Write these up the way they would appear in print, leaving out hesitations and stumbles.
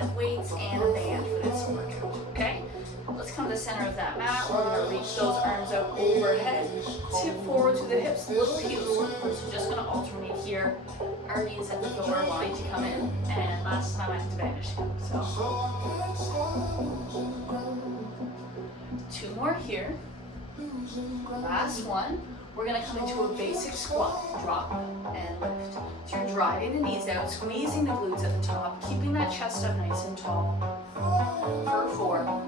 set of weights and a band for this workout, okay? Let's come to the center of that mat. We're gonna reach those arms out overhead, tip forward to the hips, little heels. So just gonna alternate here. Our knees at the door, wanting to come in, and last time active vanishing. So, 2 more here. Last one. We're gonna come into a basic squat, drop and lift. So you're driving the knees out, squeezing the glutes at the top, keeping that chest up nice and tall. For 4,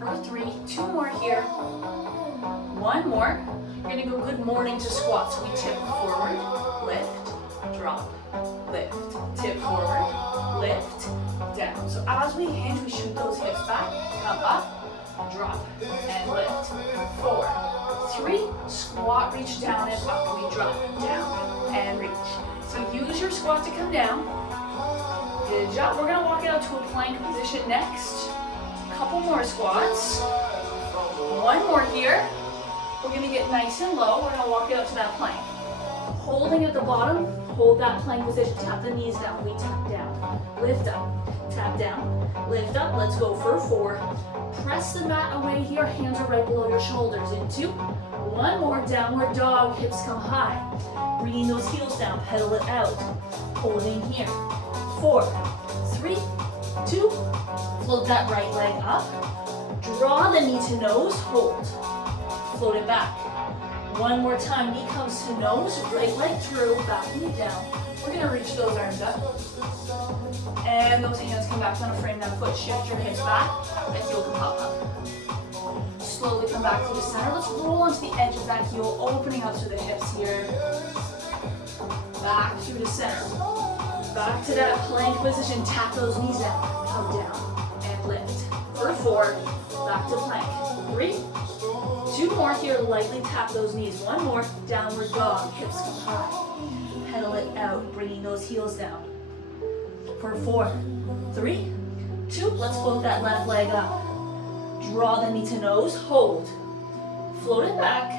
for 3, 2 more here. 1 more. You're gonna go good morning to squat. So we tip forward, lift, drop, lift, tip forward, lift, down. So as we hinge, we shoot those hips back, come up, drop, and lift. 4, 3, squat, reach down and up. We drop, down, and reach. So use your squat to come down. Good job. We're gonna walk it out to a plank position next. Couple more squats. 1 more here. We're gonna get nice and low. We're gonna walk it out to that plank. Holding at the bottom, hold that plank position. Tap the knees down. We tap down. Lift up. Tap down. Lift up. Let's go for 4. Press the mat away here. Hands are right below your shoulders. In 2. 1 more. Downward dog. Hips come high. Bringing those heels down. Pedal it out. Holding here. 4, 3, 2. Float that right leg up. Draw the knee to nose. Hold. Float it back. 1 more time. Knee comes to nose. Right leg through. Back knee down. We're going to reach those arms up. And those hands come back down to frame that foot. Shift your hips back. That heel can pop up. Slowly come back to the center. Let's roll onto the edge of that heel, opening up to the hips here. Back through the center. Back to that plank position. Tap those knees down. Come down and lift. For 4. Back to plank. 3. 2 more here. Lightly tap those knees. 1 more. Downward dog. Hips come high. Pedal it out. Bringing those heels down. For 4, 3, 2. Let's float that left leg up. Draw the knee to nose. Hold. Float it back.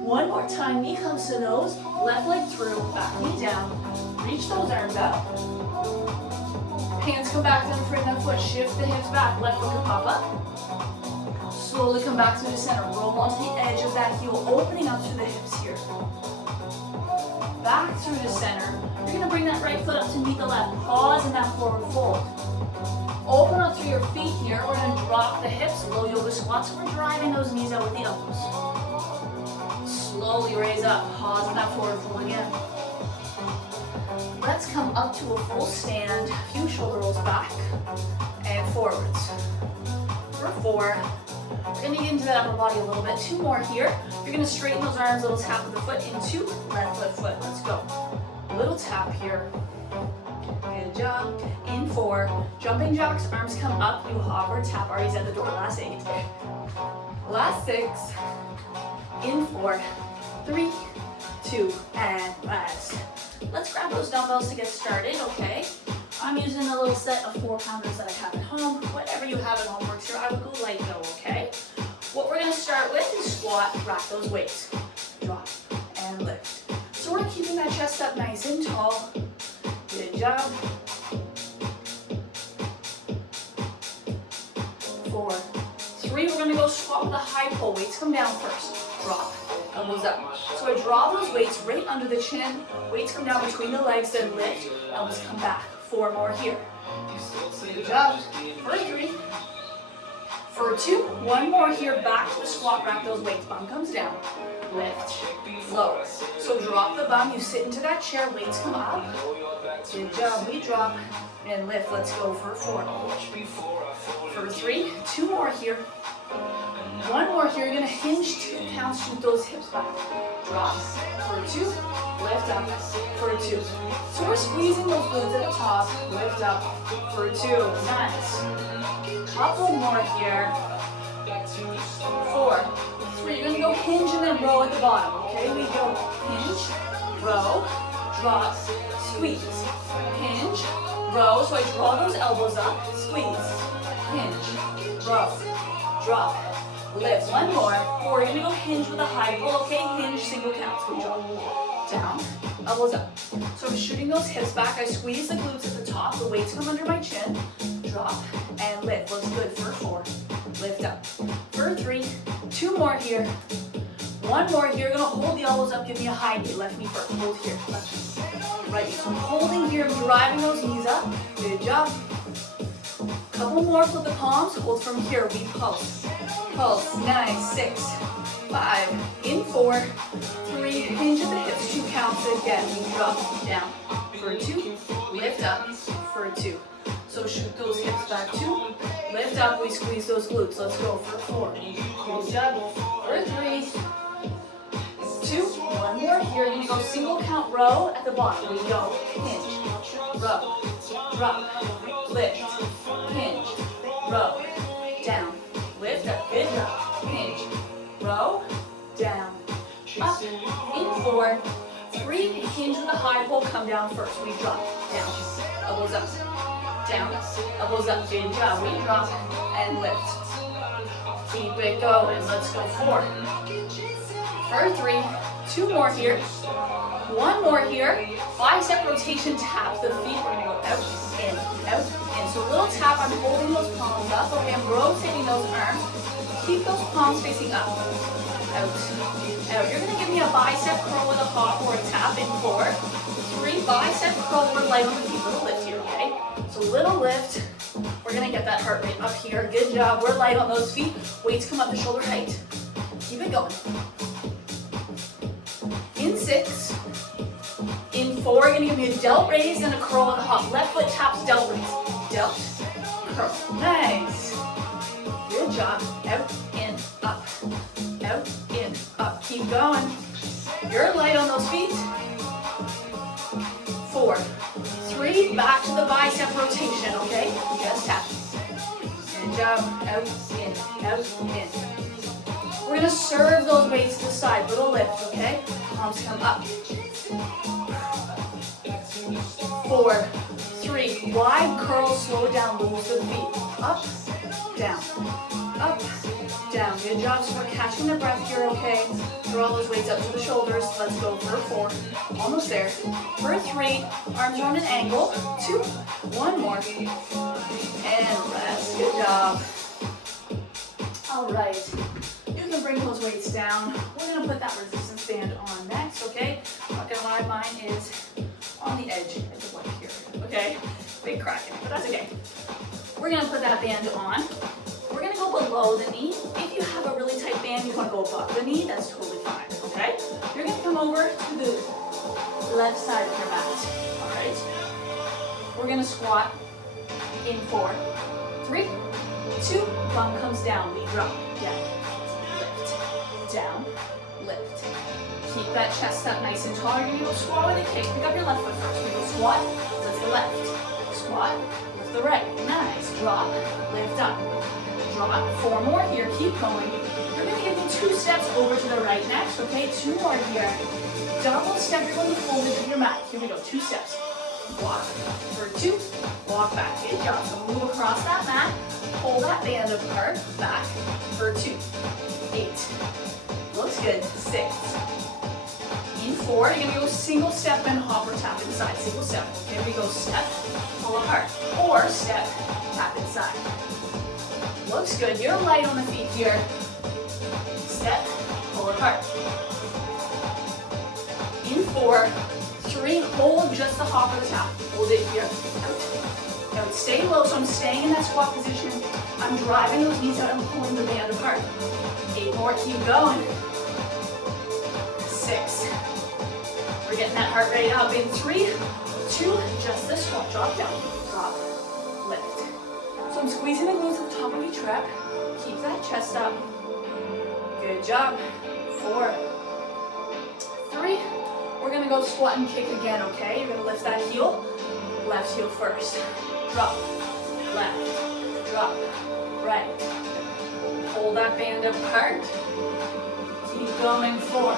1 more time. Knee comes to nose. Left leg through. Back knee down. Reach those arms up. Hands come back down for that foot. Shift the hips back. Left foot can pop up. Slowly come back to the center. Roll onto the edge of that heel, opening up through the hips here. Back through the center. You're going to bring that right foot up to meet the left. Pause in that forward fold. Open up through your feet here. We're going to drop the hips, low yoga squats. We're driving those knees out with the elbows. Slowly raise up. Pause in that forward fold again. Let's come up to a full stand. A few shoulder rolls back and forwards. For 4. We're going to get into that upper body a little bit. 2 more here. You're going to straighten those arms, little tap of the foot into left foot. Let's go. Little tap here. Good job. In 4. Jumping jacks, arms come up. You hover, tap Artie's at the door. Last 8. Last 6. In 4. 3, 2, and rest. Let's grab those dumbbells to get started, okay? I'm using a little set of 4-pounders that I have at home. Whatever you have at home works here. I would go light though, okay? What we're gonna start with is squat, rack those weights. Drop and lift. So we're keeping that chest up nice and tall. Good job. 4, 3, we're gonna go squat with a high pull. Weights come down first. Drop, elbows up. So I draw those weights right under the chin. Weights come down between the legs, then lift. Elbows come back. 4 more here. Good job. For 3. For 2. 1 more here. Back to the squat. Rack those weights. Bum comes down. Lift. Lower. So drop the bum. You sit into that chair. Weights come up. Good job. We drop and lift. Let's go for 4. For 3. 2 more here. 1 more here. You're going to hinge 2 pounds. Shoot those hips back. Drop. For 2. Lift up. For 2. So we're squeezing those glutes at the top. Lift up. For 2. Nice. Couple more here. 4, 3. You're going to go hinge and then row at the bottom. Okay, we go hinge, row, drop, squeeze. Hinge, row. So I draw those elbows up. Squeeze. Hinge, row, drop. Lift. 1 more. 4. You're going to go hinge with a high pull. Okay, hinge, single count. So we drop. Down, elbows up. So I'm shooting those hips back. I squeeze the glutes at the top. The weights come under my chin. Drop and lift. Looks good for 4. Lift up. For 3. 2 more here. 1 more here. Gonna hold the elbows up. Give me a high knee. Left knee first. Hold here. Left knee. Right knee. So I'm holding here. I'm driving those knees up. Good job. Couple more. Flip the palms. Hold from here. We pulse. Pulse. Nice. 6. 5. In 4. 3. Hinge at the hips. 2 counts again. We drop down. For 2. Lift up. For 2. So shoot those hips back. 2. Lift up. We squeeze those glutes. Let's go for 4. Good job. For 3. 2. 1 more here. You're gonna go single count row at the bottom. We go hinge, row, drop, lift, hinge, row, down, lift up. Good job. Hinge, row, down, up, in 4, 3. Hinge with a high pull. Come down first. We drop down, elbows up, down, elbows up. Good job. We drop and lift. Keep it going. Let's go 4. For 3. 2 more here. 1 more here. Bicep rotation, tap the feet. We're gonna go out, in, out, in. So a little tap, I'm holding those palms up. Okay, I'm rotating those arms. Keep those palms facing up. Out, out. You're gonna give me a bicep curl with a hop or a tap in 4. 3, bicep curl, we're light on the feet. Little lift here, okay? So little lift. We're gonna get that heart rate up here. Good job. We're light on those feet. Weights come up to shoulder height. Keep it going. In 6, in 4, you're gonna give me a delt raise and a curl and a hop. Left foot taps delt raise. Delt, curl. Nice. Good job. Out, in, up. Out, in, up. Keep going. You're light on those feet. 4, 3, back to the bicep rotation, okay? Just tap. Good job. Out, in, out, in. We're gonna serve those weights to the side. Little lift, okay? Palms come up. 4, 3, wide curl, slow down, move the feet. Up, down, up, down. Good job. So we're catching the breath here, okay? Draw those weights up to the shoulders. Let's go for 4. Almost there. For 3, arms are on an angle. 2, 1 more. And rest. Good job. All right. You can bring those weights down. We're gonna put that resistance band on next, okay? Not gonna lie, mine is on the edge at the point here, okay? Big crack in it, but that's okay. We're gonna put that band on. We're gonna go below the knee. If you have a really tight band, you wanna go above the knee, that's totally fine, okay? You're gonna come over to the left side of your mat, all right? We're gonna squat in 4, 3, 2, bum comes down, we drop, down. Down, lift. Keep that chest up nice and tall. You're gonna go squat with a kick. Pick up your left foot first. We go squat, lift the left. Squat, lift the right. Nice. Drop, lift up. Drop. 4 more here. Keep going. You're gonna give me 2 steps over to the right next. Okay, 2 more here. Double step. You're going to fold into your mat. Here we go. 2 steps. Walk for 2. Walk back. Good job. So move across that mat. Pull that band apart. Back for 2. 8. Looks good. 6. In 4, you're gonna go single step and hop or tap inside. Single step. Here we go. Step, pull apart. Or step, tap inside. Looks good. You're light on the feet here. Step, pull apart. In 4, 3, hold just the hop or the tap. Hold it here. Out. Out. Stay low, so I'm staying in that squat position. I'm driving those knees out and pulling the band apart. 8 more, keep going. 6. We're getting that heart rate up in 3, 2, just the squat, drop down, drop, lift. So I'm squeezing the glutes at the top of each rep. Keep that chest up. Good job. 4, 3. We're gonna go squat and kick again, okay? You're gonna lift that heel, left heel first. Drop, left, drop, right. Pull that band apart. Keep going. 4,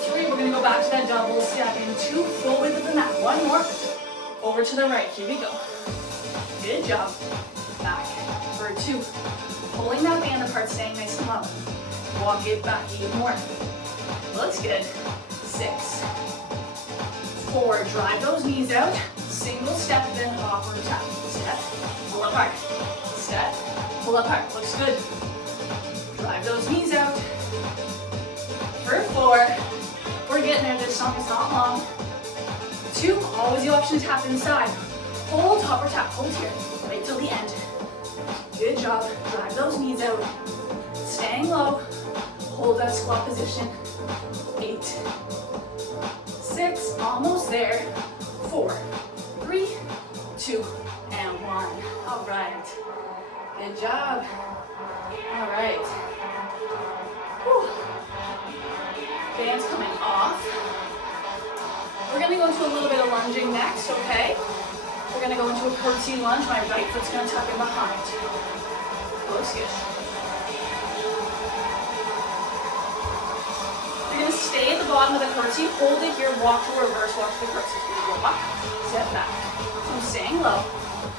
3. We're gonna go back to that double step in 2. Full width of the mat. 1 more. Over to the right. Here we go. Good job. Back for 2. Pulling that band apart, staying nice and low. Walk it back even more. Looks good. 6, 4, drive those knees out, single step, then hop or tap, step, pull apart, step, pull apart, looks good. Drive those knees out, for 4, we're getting there, this song is not long. 2, always the option to tap inside, hold, hop or tap, hold here, wait till the end. Good job, drive those knees out, staying low, hold that squat position, 8, 6, almost there, 4, 3, 2, and 1. All right, good job. All right. Whew. Band's coming off. We're gonna go into a little bit of lunging next, okay? We're gonna go into a curtsy lunge. My right foot's gonna tuck in behind. Looks good. You're gonna stay at the bottom of the curtsy, hold it here, walk to reverse, walk to the curtsy. Walk, step back. I'm staying low.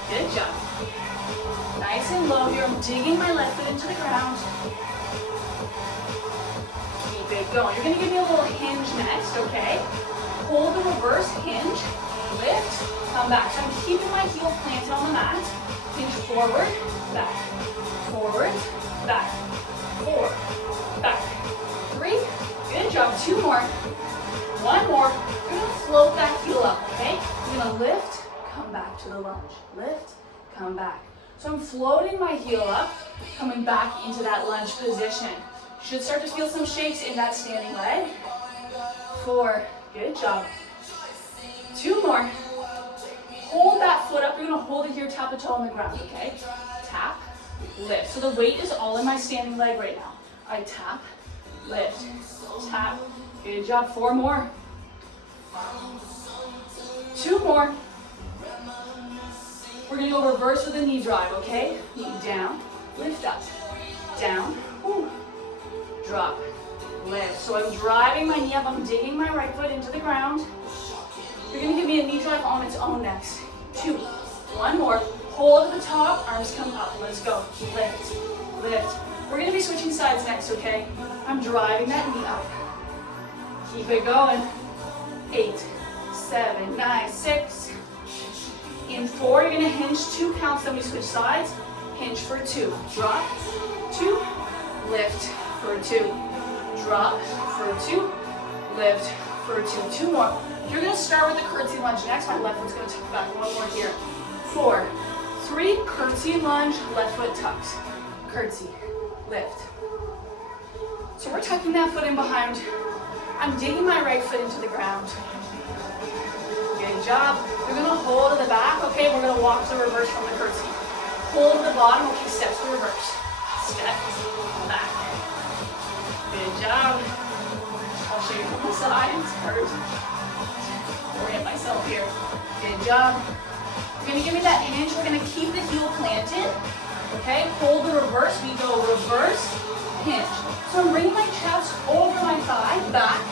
Good job. Nice and low here. I'm digging my left foot into the ground. Keep it going. You're gonna give me a little hinge next, okay? Hold the reverse hinge, lift, come back. So I'm keeping my heel planted on the mat. Hinge forward, back, forward, back, 4, back, 3. Good job. 2 more. 1 more. You're gonna float that heel up, okay? You're gonna lift, come back to the lunge. Lift, come back. So I'm floating my heel up, coming back into that lunge position. Should start to feel some shakes in that standing leg. 4, good job. 2 more. Hold that foot up. You're gonna hold it here, tap the toe on the ground, okay? Tap, lift. So the weight is all in my standing leg right now. I tap, lift, tap. Good job. 4 more. 2 more. We're gonna go reverse with a knee drive, okay? Knee down, lift up, down, whoo, drop, lift. So I'm driving my knee up, I'm digging my right foot into the ground. You're gonna give me a knee drive on its own next. 2, 1 more. Hold at the top, arms come up, let's go. Lift, lift. We're gonna be switching sides next, okay? I'm driving that knee up. Keep it going. 8, 7, 9, 6. In 4, you're gonna hinge 2 counts, then we switch sides. Hinge for 2, drop, 2, lift for 2, drop for 2, lift for 2. 2 more. You're gonna start with the curtsy lunge next. My left foot's gonna tuck back. 1 more here. 4, 3, curtsy lunge, left foot tucks. Curtsy, lift. So we're tucking that foot in behind. I'm digging my right foot into the ground. Good job. We're gonna hold at the back, okay? We're gonna walk to the reverse from the curtsy. Hold at the bottom, okay, steps to reverse. Step, back. Good job. I'll show you from the side, it's hard. Orient myself here. Good job. You're gonna give me that hinge, we're gonna keep the heel planted, okay? Hold the reverse, we go reverse, hinge. So I'm bringing my chest over my thigh, back,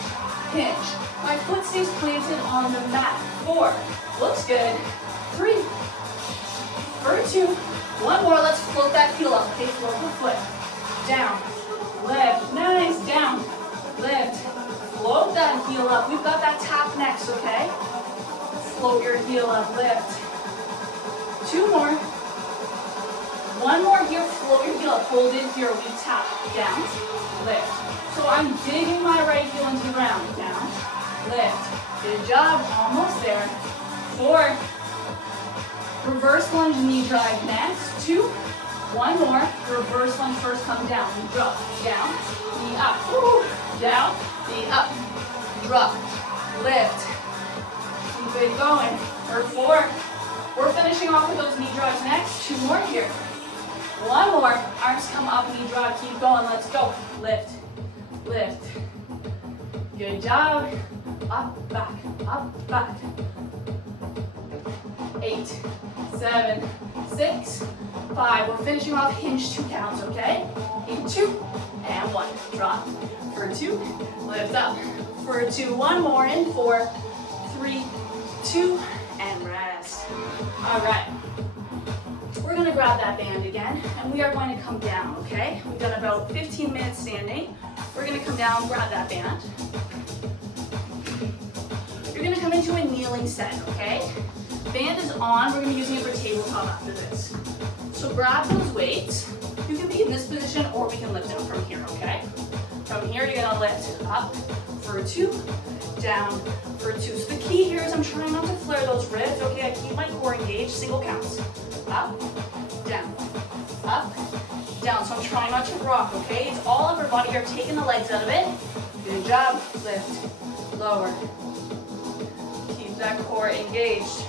hinge. My foot stays planted on the mat. 4, looks good. 3, for 2, 1 more, let's float that heel up, okay, float the foot. Down, lift, nice, down, lift, float that heel up. We've got that tap next, okay? Float your heel up, lift. 2 more. 1 more here, float your heel up, hold it here, we tap, down, lift. So I'm digging my right heel into the ground, down, lift. Good job, almost there. 4, reverse lunge, knee drive next. 2, 1 more, reverse lunge first, come down, we drop, down, knee up, woo, down, knee up, drop, lift. Keep it going. For 4, we're finishing off with those knee drives next. 2 more here. 1 more, arms come up, knee drive, keep going, let's go. Lift, lift. Good job. Up, back, up, back. 8, 7, 6, 5. We're finishing off hinge 2 counts, okay? In 2, and 1. Drop. For 2, lift up. For 2, 1 more. In 4, 3, 2, and rest. All right. We're gonna grab that band again, and we are going to come down, okay? We've done about 15 minutes standing. We're gonna come down, grab that band. You're gonna come into a kneeling set, okay? Band is on, we're gonna be using it for tabletop after this. So grab those weights. You can be in this position or we can lift them from here, okay? From here, you're gonna lift up for 2, down for 2. So the key here is I'm trying not to flare those ribs, okay? I keep my core engaged, single counts. Up, down, so I'm trying not to rock, okay? It's all upper body here, taking the legs out of it. Good job, lift, lower. Keep that core engaged.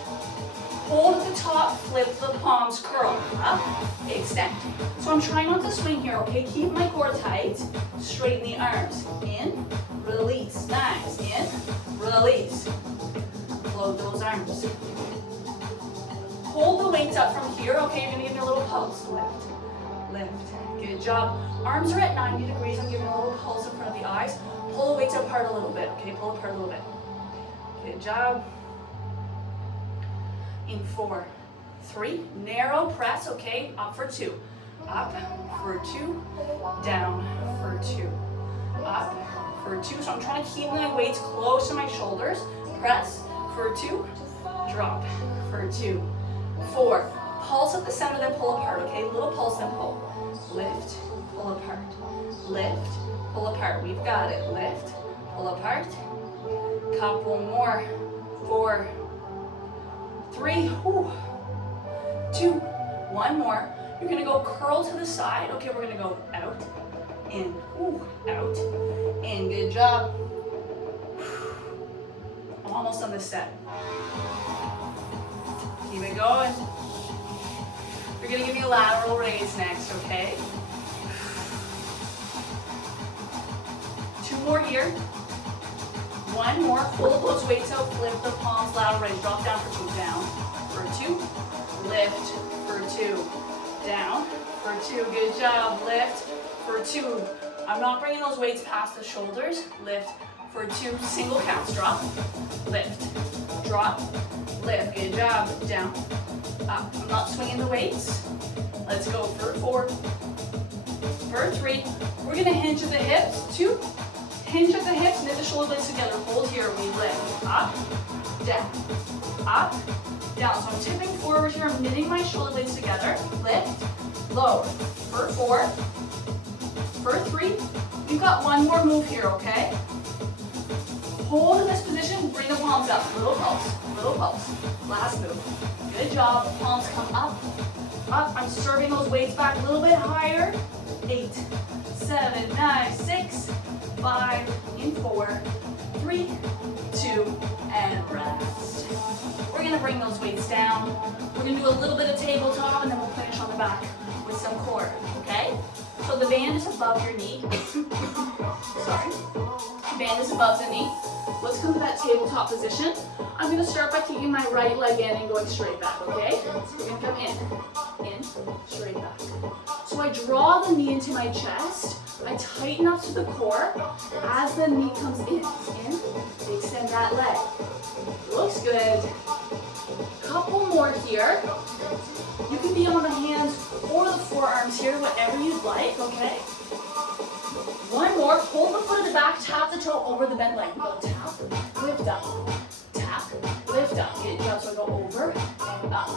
Hold at the top, flip the palms, curl, up, extend. So I'm trying not to swing here, okay? Keep my core tight, straighten the arms. In, release, nice, in, release. Float those arms. Hold the weights up from here, okay? You're gonna give me a little pulse, lift, good job. Arms are at 90 degrees, I'm giving a little pulse in front of the eyes. Pull the weights apart a little bit, okay? Pull apart a little bit. Good job. In 4, 3, narrow press, okay? Up for 2. Up for 2, down for 2. Up for 2. So I'm trying to keep my weights close to my shoulders. Press for 2, drop for 2. 4, pulse at the center, then pull apart, okay? Little pulse, then pull. Lift, pull apart. Lift, pull apart. We've got it. Lift, pull apart. Couple more. 4, 3, 2, 1 more. You're gonna go curl to the side. Okay, we're gonna go out, in, out, in. Good job. Almost on this set. Keep it going. You're gonna give me a lateral raise next, okay? 2 more here. 1 more, pull those weights out, flip the palms, lateral raise, drop down for 2, down for 2, lift for 2, down for 2, good job, lift for 2. I'm not bringing those weights past the shoulders, lift for 2, single counts, drop, lift, good job, down, up. I'm not swinging the weights. Let's go for 4, for 3. We're gonna hinge at the hips, 2, hinge at the hips, knit the shoulder blades together. Hold here, we lift. Up, down, down. So I'm tipping forward here, I'm knitting my shoulder blades together. Lift, lower. For 4, for 3. We've got 1 more move here, okay? Hold in this position, bring the palms up. Little pulse. Last move. Good job, palms come up, up. I'm serving those weights back a little bit higher. 8, 7, 9, 6, 5, in 4, 3, 2, and rest. We're gonna bring those weights down. We're gonna do a little bit of tabletop and then we'll finish on the back with some core, okay? So the band is above your knee. Sorry. The band is above the knee. Let's come to that tabletop position. I'm gonna start by keeping my right leg in and going straight back, okay? We're gonna come in, straight back. So I draw the knee into my chest. I tighten up to the core as the knee comes in, extend that leg. Looks good. Couple more here. You can be on the hands or the forearms here, whatever you'd like, okay? 1 more, hold the foot at the back, tap the toe over the bent leg. Go tap, lift up, tap, lift up. Good job, so I go over and up,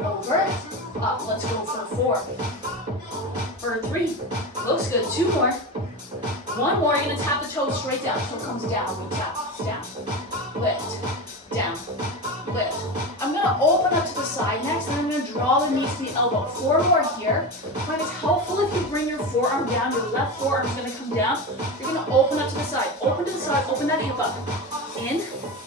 over, up. Let's go for 4, for 3, looks good. 2 more, 1 more, you're gonna tap the toe straight down. Toe comes down, we tap, down, lift, down, lift. I'm gonna open up to the side next, and I'm gonna draw the knee to the elbow. 4 more here. Find it's helpful if you bring your forearm down, your left forearm is gonna come down. You're gonna open up to the side, open that hip up. In,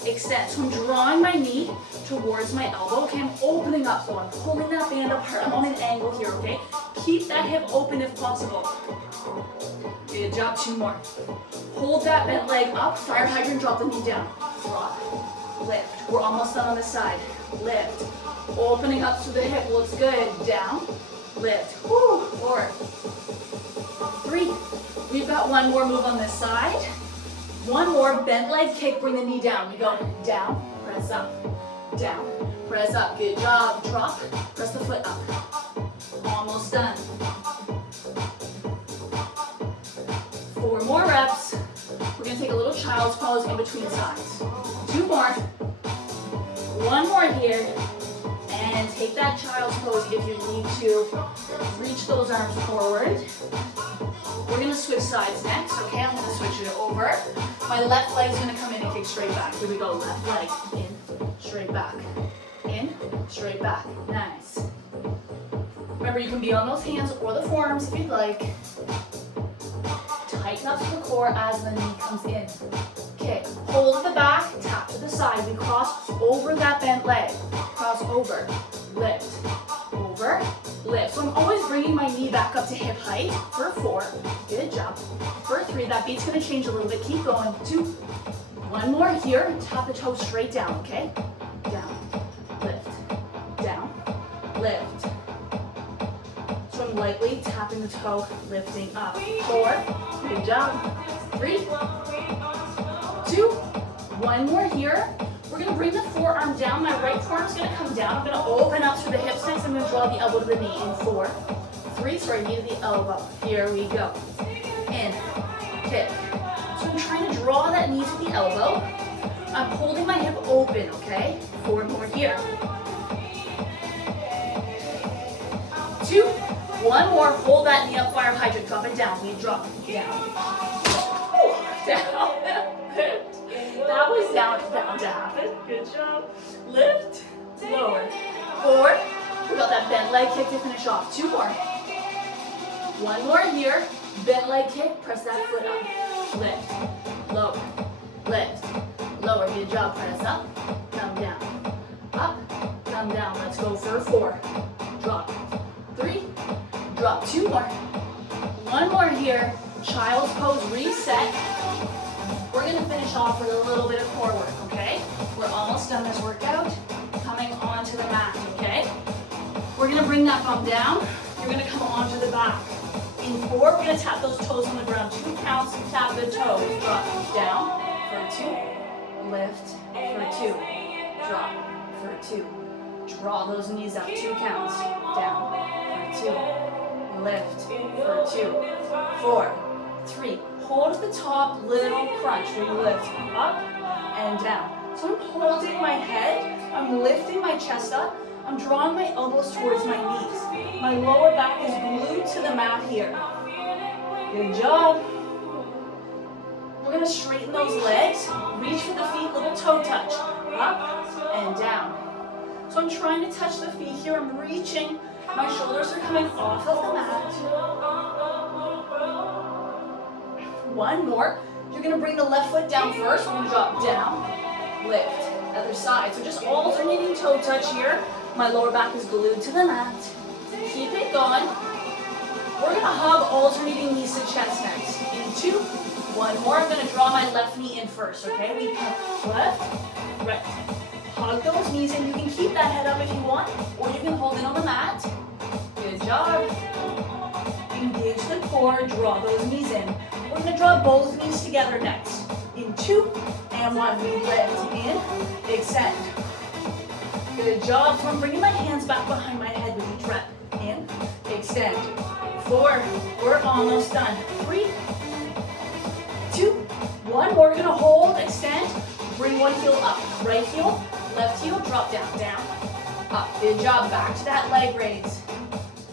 extend. So I'm drawing my knee towards my elbow. Okay, I'm opening up, so I'm pulling that band apart. I'm on an angle here, okay? Keep that hip open if possible. Good job, 2 more. Hold that bent leg up, fire hydrant, drop the knee down. Drop, lift. We're almost done on this side. Lift. Opening up to the hip, looks good. Down, lift. Woo, 4, 3. We've got 1 more move on this side. 1 more, bent leg kick, bring the knee down. We go down, press up, down, press up. Good job. Drop, press the foot up. Almost done. 4 more reps. We're gonna take a little child's pose in between sides. 2 more. 1 more here. And take that child's pose if you need to. Reach those arms forward. We're gonna switch sides next, okay? I'm gonna switch it over. My left leg's gonna come in and kick straight back. Here we go, left leg, in, straight back. In, straight back, nice. Remember, you can be on those hands or the forearms if you'd like. Tighten up to the core as the knee comes in. Okay, hold at the back, tap to the side. We cross over that bent leg. Cross over, lift, over, lift. So I'm always bringing my knee back up to hip height for 4. Good job. For 3, that beat's gonna change a little bit. Keep going. 2, 1 more here. Tap the toe straight down, okay? Down, lift, down, lift. So I'm lightly tapping the toe, lifting up. 4, good job. 3, 2, 1 more here. We're gonna bring the forearm down. My right forearm's gonna come down. I'm gonna open up through the hips next. I'm gonna draw the elbow to the knee in 4, 3, sorry, knee to the elbow. Here we go. In, kick. So I'm trying to draw that knee to the elbow. I'm holding my hip open, okay? 4 more here. 2, 1 more. Hold that knee up, fire hydrant. Drop it down. We drop it down. Down. That was down to happen. Good job. Lift, lower. 4. We got that bent leg kick to finish off. 2 more. 1 more here. Bent leg kick. Press that foot up. Lift, lower, lift, lower. Good job. Press up, come down, up, come down. Let's go for 4. Drop. 3. Drop. 2 more. 1 more here. Child's pose. Reset. We're gonna finish off with a little bit of core work, okay? We're almost done this workout. Coming onto the mat, okay? We're gonna bring that bum down. You're gonna come onto the back. In 4, we're gonna tap those toes on the ground. 2 counts, tap the toes. Drop, down, for 2. Lift, for 2. Drop, for 2. Draw those knees up, 2 counts. Down, for 2. Lift, for 2. 4, 3. Hold at the top, little crunch where you lift up and down. So I'm holding my head, I'm lifting my chest up, I'm drawing my elbows towards my knees. My lower back is glued to the mat here. Good job. We're gonna straighten those legs, reach for the feet, little toe touch, up and down. So I'm trying to touch the feet here, I'm reaching, my shoulders are coming off of the mat. 1 more. You're gonna bring the left foot down first. We're gonna drop down, lift, other side. So just alternating toe touch here. My lower back is glued to the mat. Keep it going. We're gonna hug alternating knees to chest next. In 2, 1 more. I'm gonna draw my left knee in first, okay? We come left, right. Hug those knees in. You can keep that head up if you want, or you can hold it on the mat. Good job. Engage the core, draw those knees in. We're gonna draw both knees together next. In 2 and 1, we lift in, extend. Good job. So I'm bringing my hands back behind my head with each rep. In, extend. 4, we're almost done. 3, 2, 1 more. We're gonna hold, extend, bring one heel up. Right heel, left heel, drop down, down, up. Good job. Back to that leg raise.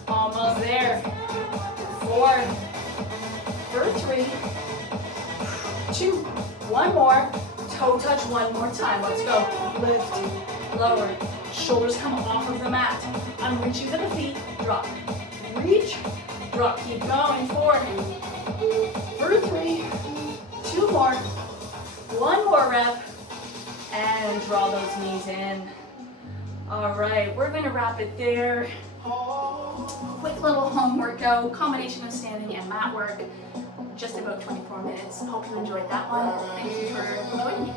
Almost there. 4, for 3, 2, 1 more. Toe touch 1 more time. Let's go. Lift, lower. Shoulders come off of the mat. I'm reaching for the feet. Drop. Reach, drop. Keep going. 4, for 3, 2 more. 1 more rep. And draw those knees in. All right, we're gonna wrap it there. Quick little home workout, combination of standing and mat work. Just about 24 minutes. Hope you enjoyed that one. Thank you for joining me.